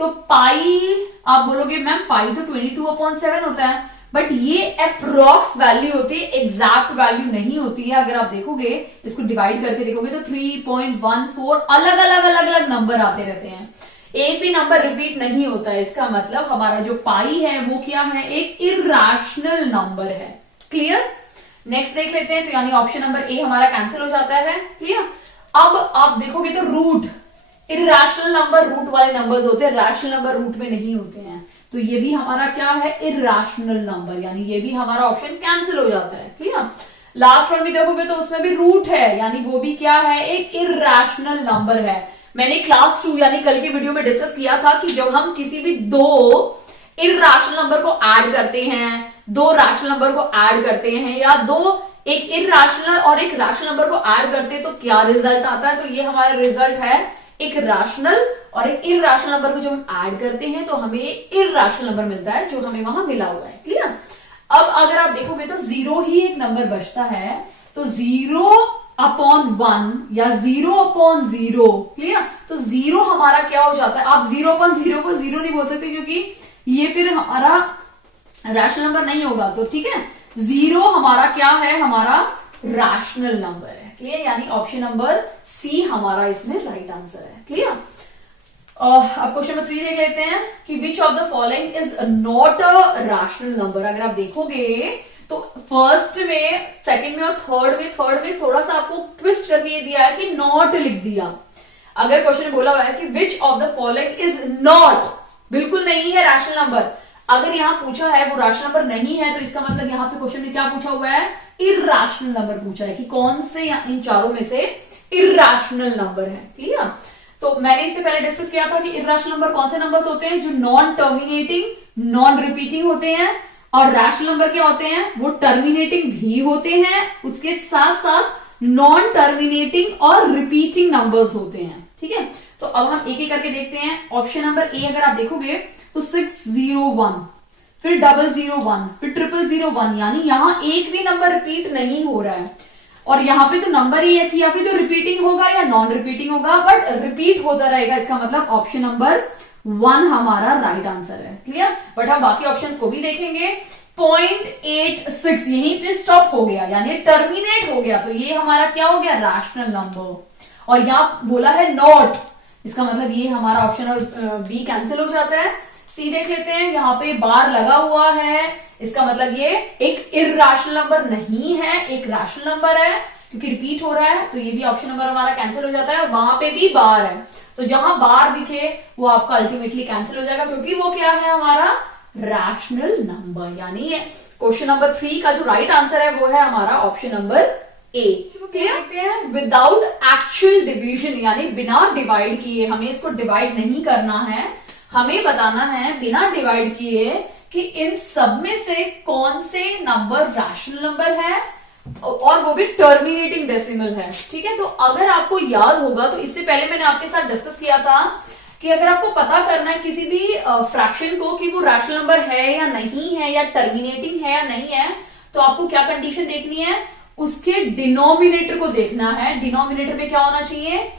तो पाई आप बोलोगे मैम पाई तो 22/7 होता है, बट ये अप्रोक्स वैल्यू होती है, एग्जैक्ट वैल्यू नहीं होती है। अगर आप देखोगे इसको डिवाइड करके देखोगे तो 3.14 अलग अलग अलग अलग नंबर आते रहते हैं, एक भी नंबर रिपीट नहीं होता है। इसका मतलब हमारा जो पाई है वो क्या है, एक इररेशनल नंबर है। क्लियर? नेक्स्ट देख लेते हैं, तो यानी ऑप्शन नंबर ए हमारा कैंसिल हो जाता है। क्लियर? अब आप देखोगे तो रूट, इररेशनल नंबर रूट वाले नंबर्स होते हैं, रैशनल नंबर रूट में नहीं होते हैं, तो ये भी हमारा क्या है, इररेशनल नंबर, यानी ये भी हमारा ऑप्शन कैंसिल हो जाता है। क्लियर? लास्ट वन भी देखोगे तो उसमें भी रूट है, यानी वो भी क्या है, एक इररेशनल नंबर है। मैंने क्लास 2 यानी कल के वीडियो में डिस्कस किया था कि जब हम किसी भी दो इररेशनल नंबर को ऐड करते हैं, दो रैशनल नंबर को ऐड करते हैं, या दो एक इररेशनल और एक रैशनल नंबर को ऐड करते हैं, तो क्या रिजल्ट आता है। तो ये हमारा रिजल्ट है, एक रैशनल और एक इररेशनल नंबर को जब हम ऐड करते हैं तो हमें इररेशनल नंबर मिलता है, जो हमें वहां मिला हुआ है। क्लियर? अब अगर आप देखोगे तो 0 ही एक नंबर बचता है, तो 0/1 या 0/0। क्लियर? तो 0 हमारा क्या हो जाता है, आप 0/0 को 0 नहीं बोल सकते क्योंकि ये फिर हमारा रैशनल नंबर नहीं होगा। तो ठीक है, 0 हमारा क्या है, हमारा रैशनल नंबर है। क्लियर? यानी ऑप्शन नंबर सी हमारा इसमें राइट आंसर है। क्लियर? अब क्वेश्चन नंबर 3 देख लेते हैं कि which of the following is not a rational number. अगर आप देखोगे तो फर्स्ट में, सेकंड में और थर्ड में थोड़ा सा आपको ट्विस्ट करके ये दिया है कि नॉट लिख दिया। अगर क्वेश्चन में बोला हुआ है कि which of the following is not, बिल्कुल नहीं है रैशनल नंबर, अगर यहां पूछा है वो रैशनल नंबर नहीं है, तो इसका मतलब यहाँ पे क्वेश्चन में क्या पूछा हुआ है, इररेशनल नंबर पूछा है कि कौन से इन चारों में से इररेशनल नंबर है। क्लियर? तो मैंने इससे पहले डिस्कस किया था कि इररेशनल नंबर कौन से नंबर्स होते हैं, जो नॉन टर्मिनेटिंग, नॉन रिपीटिंग होते हैं, और रैशनल नंबर क्या होते हैं, वो टर्मिनेटिंग भी होते हैं, उसके साथ साथ नॉन टर्मिनेटिंग और रिपीटिंग नंबर्स होते हैं। ठीक है? तो अब हम एक एक करके देखते हैं। ऑप्शन नंबर ए अगर आप देखोगे तो 601, फिर 001, फिर 0001, यानी यहां एक भी नंबर रिपीट नहीं हो रहा है, और यहां पे तो नंबर ही है कि या फिर तो रिपीटिंग होगा या नॉन रिपीटिंग होगा, बट रिपीट होता रहेगा। इसका मतलब ऑप्शन नंबर 1 हमारा राइट आंसर है। क्लियर? बट हम बाकी ऑप्शंस को भी देखेंगे। 0.86 यहीं पे स्टॉप हो गया, यानी टर्मिनेट हो गया, तो ये हमारा क्या हो गया, रैशनल नंबर। और यहां बोला है नॉट, इसका मतलब ये हमारा ऑप्शन बी कैंसिल हो जाता है। सी देख लेते हैं, यहाँ पे बार लगा हुआ है, इसका मतलब ये एक इररेशनल नंबर नहीं है, एक रैशनल नंबर है, क्योंकि रिपीट हो रहा है, तो ये भी ऑप्शन नंबर हमारा कैंसिल हो जाता है। और वहां पे भी बार है, तो जहां बार दिखे वो आपका अल्टीमेटली कैंसिल हो जाएगा, क्योंकि वो क्या है, हमारा रैशनल नंबर। यानी क्वेश्चन नंबर 3 का जो राइट आंसर है वो है हमारा option number A. Clear? Without actual division, यानी बिना डिवाइड किए, हमें इसको डिवाइड नहीं करना है, हमें बताना है बिना डिवाइड किए कि इन सब में से कौन से नंबर रैशनल नंबर है, और वो भी टर्मिनेटिंग डेसिमल है। ठीक है? तो अगर आपको याद होगा तो इससे पहले मैंने आपके साथ डिस्कस किया था कि अगर आपको पता करना है किसी भी फ्रैक्शन को कि वो रैशनल नंबर है या नहीं है, या टर्मिनेटिंग है या नहीं है, तो आपको क्या कंडीशन देखनी है, उसके डिनोमिनेटर को देखना है। डिनोमिनेटर में क्या होना चाहिए,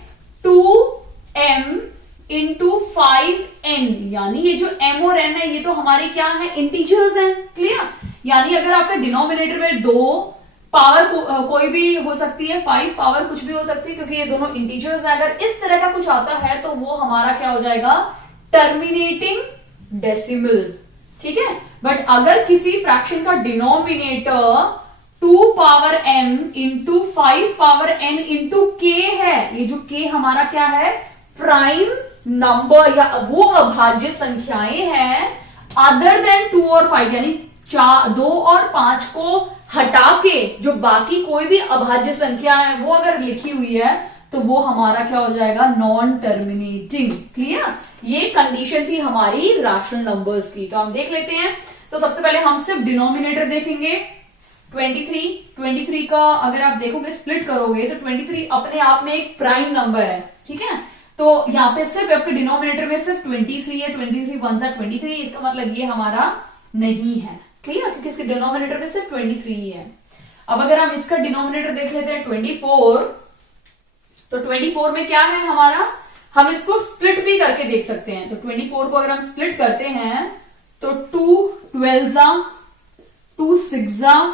2m इंटू 5n, यानी ये जो m और n है ये तो हमारे क्या है, इंटीजर्स हैं। क्लियर? यानी अगर आपके डिनोमिनेटर में 2, पावर कोई भी हो सकती है, 5 पावर कुछ भी हो सकती है, क्योंकि ये दोनों इंटीजर्स है। अगर इस तरह का कुछ आता है तो वो हमारा क्या हो जाएगा, टर्मिनेटिंग डेसिमल, ठीक है। बट अगर किसी फ्रैक्शन का denominator 2 power n into 5 power n into k है, ये जो k हमारा क्या है, प्राइम नंबर या वो अभाज्य संख्याएं हैं अदर देन 2 और 5, यानी 2 और 5 को हटा के जो बाकी कोई भी अभाज्य संख्या है वो अगर लिखी हुई है तो वो हमारा क्या हो जाएगा, नॉन टर्मिनेटिंग। क्लियर, ये कंडीशन थी हमारी रैशनल नंबर्स की। तो हम देख लेते हैं। तो सबसे पहले हम सिर्फ डिनोमिनेटर देखेंगे। 23 का अगर आप देखोगे, स्प्लिट करोगे तो 23 अपने आप में एक प्राइम नंबर है, ठीक है। तो यहाँ पे सिर्फ आपके डिनोमिनेटर में सिर्फ 23 है, 23 1 सा 23, इसका मतलब ये हमारा नहीं है। क्लियर, क्योंकि इसके डिनोमिनेटर में सिर्फ 23 ही है। अब अगर हम इसका डिनोमिनेटर देख लेते हैं 24, तो 24 में क्या है हमारा, हम इसको स्प्लिट भी करके देख सकते हैं। तो 24 को अगर हम स्प्लिट करते हैं तो 2 12 2 6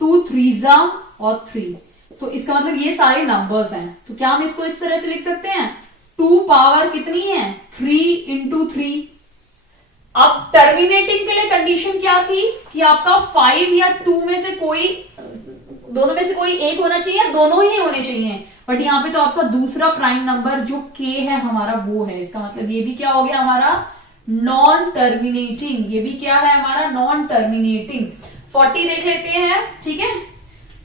2 3 और 3, तो इसका मतलब ये सारे नंबर्स हैं। तो क्या हम इसको इस तरह से लिख सकते हैं, 2 पावर कितनी है, 3 इंटू 3। अब टर्मिनेटिंग के लिए कंडीशन क्या थी कि आपका 5 या 2 में से कोई, दोनों में से कोई एक होना चाहिए या दोनों ही होने चाहिए। बट यहाँ पे तो आपका दूसरा प्राइम नंबर जो k है हमारा वो है, इसका मतलब ये भी क्या हो गया हमारा, नॉन टर्मिनेटिंग। ये भी क्या है हमारा, नॉन टर्मिनेटिंग। 40 देख लेते हैं, ठीक है।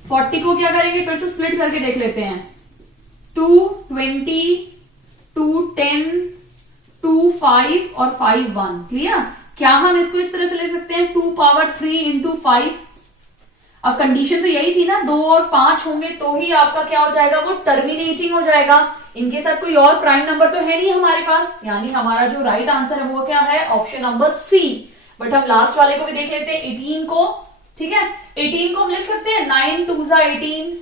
40 को क्या करेंगे, फिर से स्प्लिट करके देख लेते हैं। 2 20 2 10 2 5 और 5 1। क्लियर, क्या हम इसको इस तरह से ले सकते हैं, 2 पावर 3 इंटू 5। अब कंडीशन तो यही थी ना, 2 और 5 होंगे तो ही आपका क्या हो जाएगा, वो टर्मिनेटिंग हो जाएगा। इनके साथ कोई और प्राइम नंबर तो है नहीं हमारे पास, यानी हमारा जो राइट आंसर है वो क्या है, ऑप्शन नंबर सी। बट हम लास्ट वाले को भी देख लेते हैं, 18 को, ठीक है। 18 को हम लिख सकते हैं 9 2 18,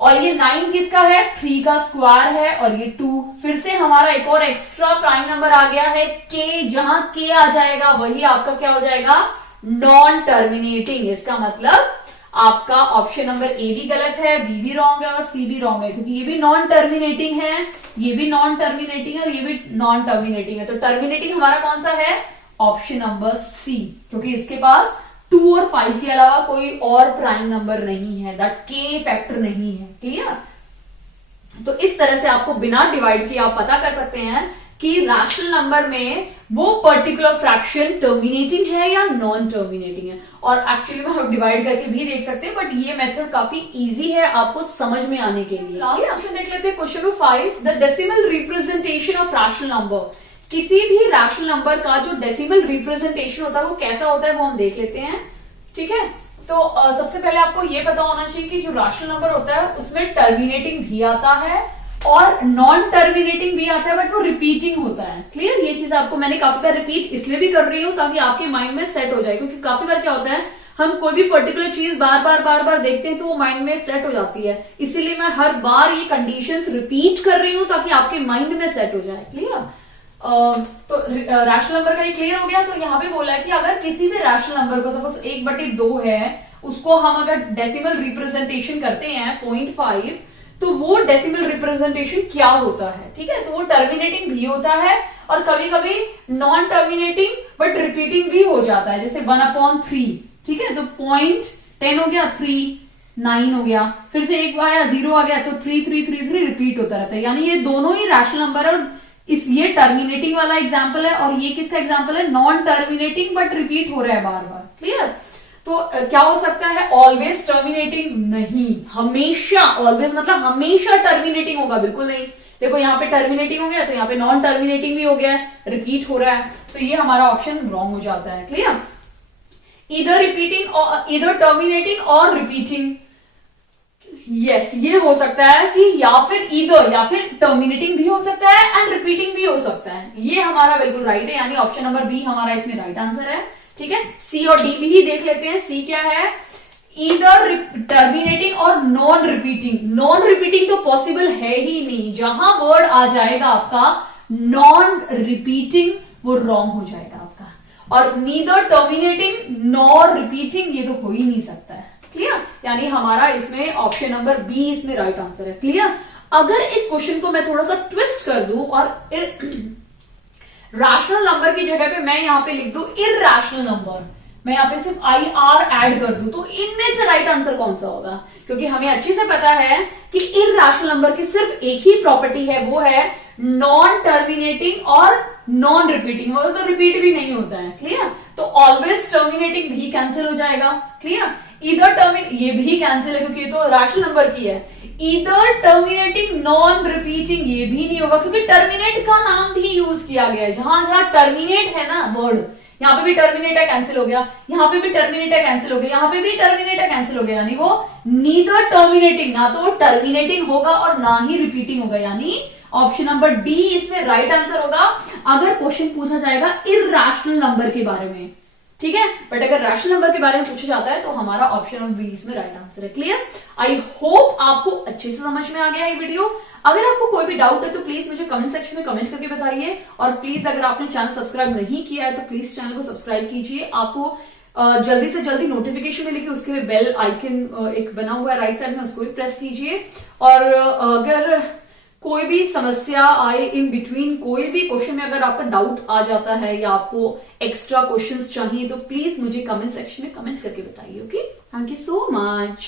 और ये 9 किसका है, 3 का स्क्वायर है, और ये 2। फिर से हमारा एक और एक्स्ट्रा प्राइम नंबर आ गया है k, जहां k आ जाएगा वही आपका क्या हो जाएगा, नॉन टर्मिनेटिंग। इसका मतलब आपका ऑप्शन नंबर ए भी गलत है, बी भी रॉन्ग है और सी भी रॉन्ग है, क्योंकि ये भी नॉन टर्मिनेटिंग है, ये भी नॉन टर्मिनेटिंग है और ये भी नॉन टर्मिनेटिंग है। तो टर्मिनेटिंग हमारा कौन सा है, ऑप्शन नंबर सी, क्योंकि इसके पास 2 और 5 के अलावा कोई और प्राइम नंबर नहीं है, दैट के फैक्टर नहीं है। क्लियर, तो इस तरह से आपको बिना डिवाइड किए आप पता कर सकते हैं कि रैशनल नंबर में वो पर्टिकुलर फ्रैक्शन टर्मिनेटिंग है या नॉन टर्मिनेटिंग है। और एक्चुअली में हम डिवाइड करके भी देख सकते हैं, बट ये मेथड काफी इजी है आपको समझ में आने के लिए। लास्ट क्वेश्चन देख लेते हैं, question number 5, the decimal representation of rational number. किसी भी रैशनल नंबर का जो डेसिमल रिप्रेजेंटेशन होता है वो कैसा होता है वो हम देख लेते हैं, ठीक है। तो सबसे पहले आपको ये पता होना चाहिए कि जो रैशनल नंबर होता है उसमें टर्मिनेटिंग भी आता है और नॉन टर्मिनेटिंग भी आता है, बट वो रिपीटिंग होता है। क्लियर, ये चीज आपको मैंने काफी बार रिपीट इसलिए भी कर रही हूं ताकि आपके माइंड में सेट हो जाए, क्योंकि काफी बार क्या होता है, हम कोई भी पर्टिकुलर चीज बार बार देखते हैं तो वो माइंड में सेट हो जाती है। इसीलिए मैं हर बार ये कंडीशंस रिपीट कर रही हूं ताकि आपके माइंड में सेट हो जाए। क्लियर, तो रैशनल नंबर का ये क्लियर हो गया। तो यहाँ पे बोला है कि अगर किसी भी रैशनल नंबर को, सपोज 1/2 है, उसको हम अगर डेसिमल रिप्रेजेंटेशन करते हैं 0.5, तो वो डेसिमल रिप्रेजेंटेशन क्या होता है, ठीक है। तो वो टर्मिनेटिंग भी होता है और कभी कभी नॉन टर्मिनेटिंग बट रिपीटिंग भी हो जाता है, जैसे 1/3, ठीक है। तो 0.10 हो गया, 3 9 हो गया, फिर से एक आया 0 आ गया, तो 3 3 3 3 रिपीट होता रहता है। यानी ये दोनों ही रैशनल नंबर है, और ये टर्मिनेटिंग वाला एग्जाम्पल है और ये किसका एग्जाम्पल है, नॉन टर्मिनेटिंग बट रिपीट हो रहा है बार बार। क्लियर, तो क्या हो सकता है, ऑलवेज टर्मिनेटिंग नहीं, हमेशा, ऑलवेज मतलब हमेशा टर्मिनेटिंग होगा, बिल्कुल नहीं। देखो यहाँ पे टर्मिनेटिंग हो गया तो यहाँ पे नॉन टर्मिनेटिंग भी हो गया, रिपीट हो रहा है, तो ये हमारा ऑप्शन रॉन्ग हो जाता है। क्लियर, इधर रिपीटिंग और इधर टर्मिनेटिंग और रिपीटिंग, यस, ये हो सकता है कि या फिर ईदर, या फिर टर्मिनेटिंग भी हो सकता है एंड रिपीटिंग भी हो सकता है। ये हमारा बिल्कुल राइट है, यानी ऑप्शन नंबर बी हमारा इसमें राइट आंसर है, ठीक है। सी और डी भी ही देख लेते हैं। सी क्या है, ईदर टर्मिनेटिंग और नॉन रिपीटिंग। नॉन रिपीटिंग तो पॉसिबल है ही नहीं, जहां वर्ड आ जाएगा आपका नॉन रिपीटिंग वो रॉन्ग हो जाएगा आपका, और नीदर टर्मिनेटिंग नॉर रिपीटिंग ये तो हो ही नहीं सकता है। क्लियर, यानी हमारा इसमें ऑप्शन नंबर बी इसमें राइट आंसर है। क्लियर, अगर इस क्वेश्चन को मैं थोड़ा सा ट्विस्ट कर दूं और रैशनल नंबर की जगह पे मैं यहां पे लिख दूं इररैशनल नंबर, मैं यहां पे सिर्फ आई आर ऐड कर दूं, तो इनमें से राइट आंसर कौन सा होगा? क्योंकि हमें अच्छी से पता है कि इररैशनल नंबर की सिर्फ एक ही प्रॉपर्टी है, वो है नॉन टर्मिनेटिंग और नॉन रिपीटिंग, वो तो रिपीट भी नहीं होता है। क्लियर, तो ऑलवेज टर्मिनेटिंग भी कैंसिल हो जाएगा। क्लियर, इधर टर्मिनेट ये भी कैंसिल है क्योंकि ये तो रैशनल नंबर की है। इधर टर्मिनेटिंग नॉन रिपीटिंग ये भी नहीं होगा क्योंकि टर्मिनेट का नाम भी यूज किया गया है। जहां जहां टर्मिनेट है ना वर्ड, यहाँ पे भी टर्मिनेट है कैंसिल हो गया, यहाँ पे भी टर्मिनेट है कैंसिल हो गया, यहाँ पे भी टर्मिनेट है कैंसिल हो गया, यानी वो नीदर टर्मिनेटिंग, ना तो टर्मिनेटिंग होगा और ना ही रिपीटिंग होगा, यानी ऑप्शन नंबर डी इसमें राइट आंसर होगा अगर क्वेश्चन पूछा जाएगा इररैशनल नंबर के बारे में। ठीक है, बट अगर रैशनल नंबर के बारे में पूछा जाता है तो हमारा ऑप्शन नंबर बी इसमें राइट आंसर है। क्लियर, आई होप आपको अच्छे से समझ में आ गया ये वीडियो। अगर आपको कोई भी डाउट है तो प्लीज मुझे कमेंट सेक्शन में कमेंट करके बताइए, और प्लीज अगर आपने चैनल सब्सक्राइब नहीं किया है तो प्लीज चैनल को सब्सक्राइब कीजिए। आपको जल्दी से जल्दी नोटिफिकेशन मिलेगी, उसके लिए बेल आइकन एक बना हुआ है राइट साइड में, उसको भी प्रेस कीजिए। और अगर कोई भी समस्या आए इन बिटवीन, कोई भी क्वेश्चन में अगर आपका डाउट आ जाता है या आपको एक्स्ट्रा क्वेश्चंस चाहिए तो प्लीज मुझे कमेंट सेक्शन में कमेंट करके बताइए। Okay, thank you so much.